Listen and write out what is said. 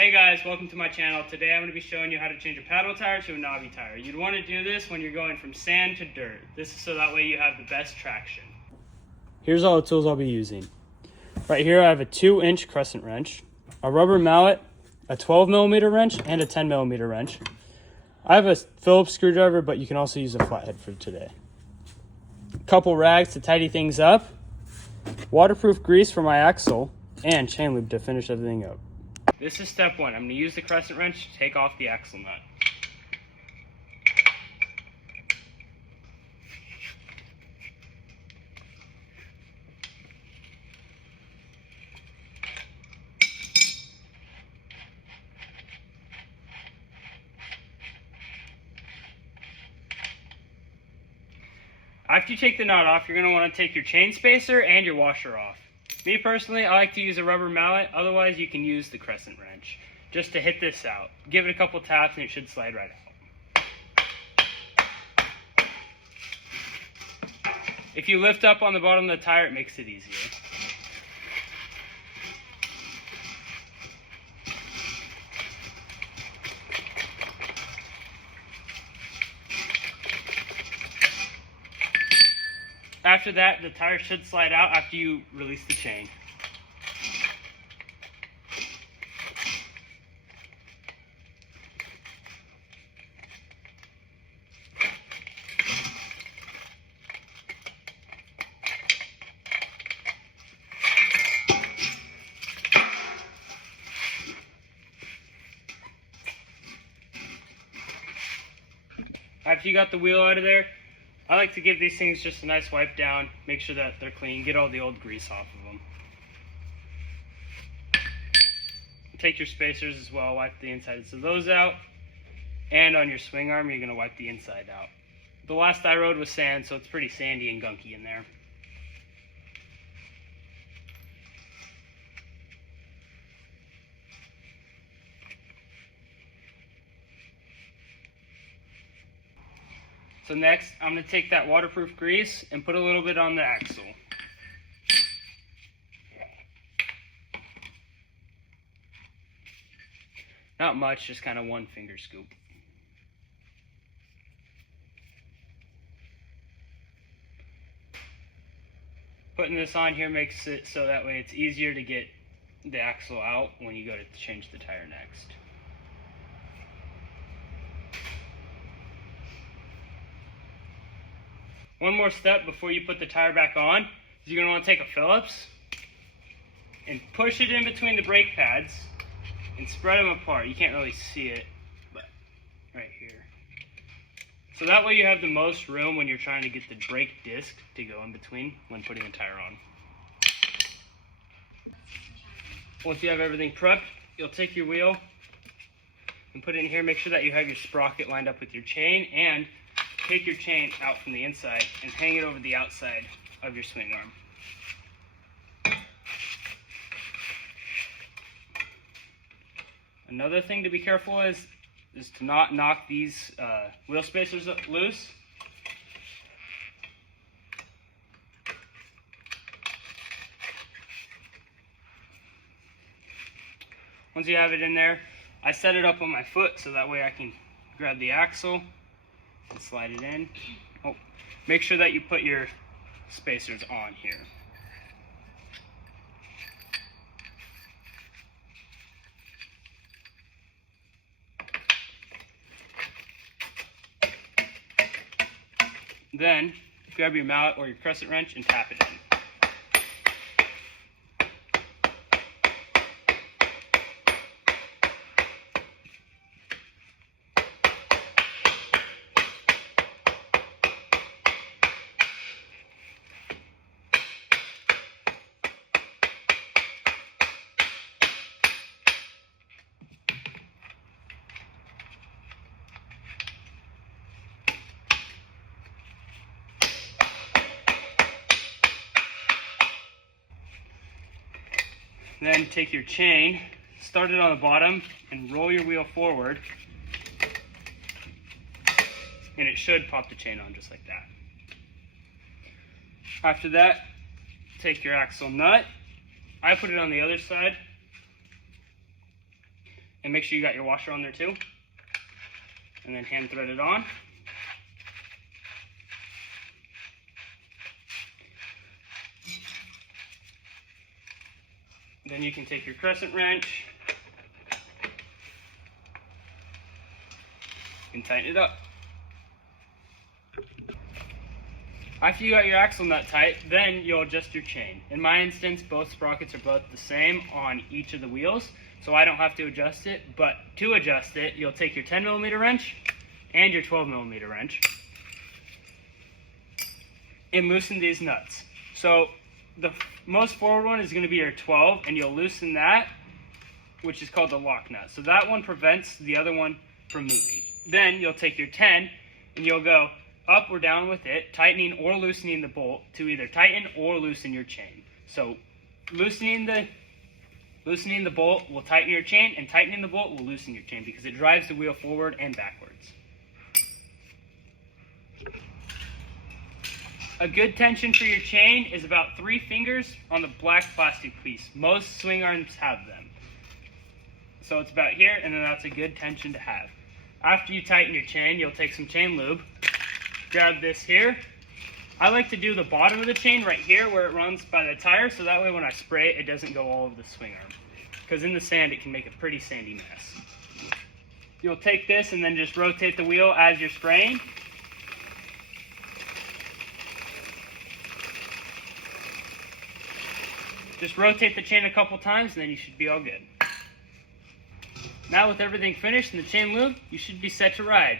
Hey guys, welcome to my channel. Today I'm going to be showing you how to change a paddle tire to a knobby tire. You'd want to do this when you're going from sand to dirt. This is so that way you have the best traction. Here's all the tools I'll be using. Right here I have a 2-inch crescent wrench, a rubber mallet, a 12mm wrench, and a 10mm wrench. I have a Phillips screwdriver, but you can also use a flathead for today. A couple rags to tidy things up, waterproof grease for my axle, and chain lube to finish everything up. This is step one. I'm going to use the crescent wrench to take off the axle nut. After you take the nut off, you're going to want to take your chain spacer and your washer off. Me personally, I like to use a rubber mallet, otherwise you can use the crescent wrench just to hit this out. Give it a couple taps and it should slide right out. If you lift up on the bottom of the tire, it makes it easier. After that, the tire should slide out after you release the chain. After you got the wheel out of there, I like to give these things just a nice wipe down, make sure that they're clean, get all the old grease off of them. Take your spacers as well, wipe the insides of those out, and on your swing arm you're going to wipe the inside out. The last I rode was sand, so it's pretty sandy and gunky in there. So next, I'm going to take that waterproof grease and put a little bit on the axle. Not much, just kind of one finger scoop. Putting this on here makes it so that way it's easier to get the axle out when you go to change the tire next. One more step before you put the tire back on is you're going to want to take a Phillips and push it in between the brake pads and spread them apart. You can't really see it, but right here. So that way you have the most room when you're trying to get the brake disc to go in between when putting the tire on. Once you have everything prepped, you'll take your wheel and put it in here. Make sure that you have your sprocket lined up with your chain, and take your chain out from the inside and hang it over the outside of your swing arm. Another thing to be careful is to not knock these wheel spacers loose. Once you have it in there, I set it up on my foot so that way I can grab the axle and slide it in. Oh, make sure that you put your spacers on here. Then grab your mallet or your crescent wrench and tap it in. Then take your chain, start it on the bottom, and roll your wheel forward. And it should pop the chain on just like that. After that, take your axle nut. I put it on the other side. And make sure you got your washer on there too. And then hand thread it on. Then you can take your crescent wrench and tighten it up. After you got your axle nut tight, then you'll adjust your chain. In my instance, both sprockets are both the same on each of the wheels, so I don't have to adjust it. But to adjust it, you'll take your 10mm wrench and your 12mm wrench and loosen these nuts. So the most forward one is going to be your 12, and you'll loosen that, which is called the lock nut. So that one prevents the other one from moving. Then you'll take your 10 and you'll go up or down with it, tightening or loosening the bolt to either tighten or loosen your chain. So loosening the bolt will tighten your chain, and tightening the bolt will loosen your chain because it drives the wheel forward and backwards. A good tension for your chain is about 3 fingers on the black plastic piece. Most swing arms have them. So it's about here, and then that's a good tension to have. After you tighten your chain, you'll take some chain lube. Grab this here. I like to do the bottom of the chain right here where it runs by the tire, so that way when I spray it, it doesn't go all over the swing arm. Because in the sand, it can make a pretty sandy mess. You'll take this and then just rotate the wheel as you're spraying. Just rotate the chain a couple times and then you should be all good. Now with everything finished and the chain lube, you should be set to ride.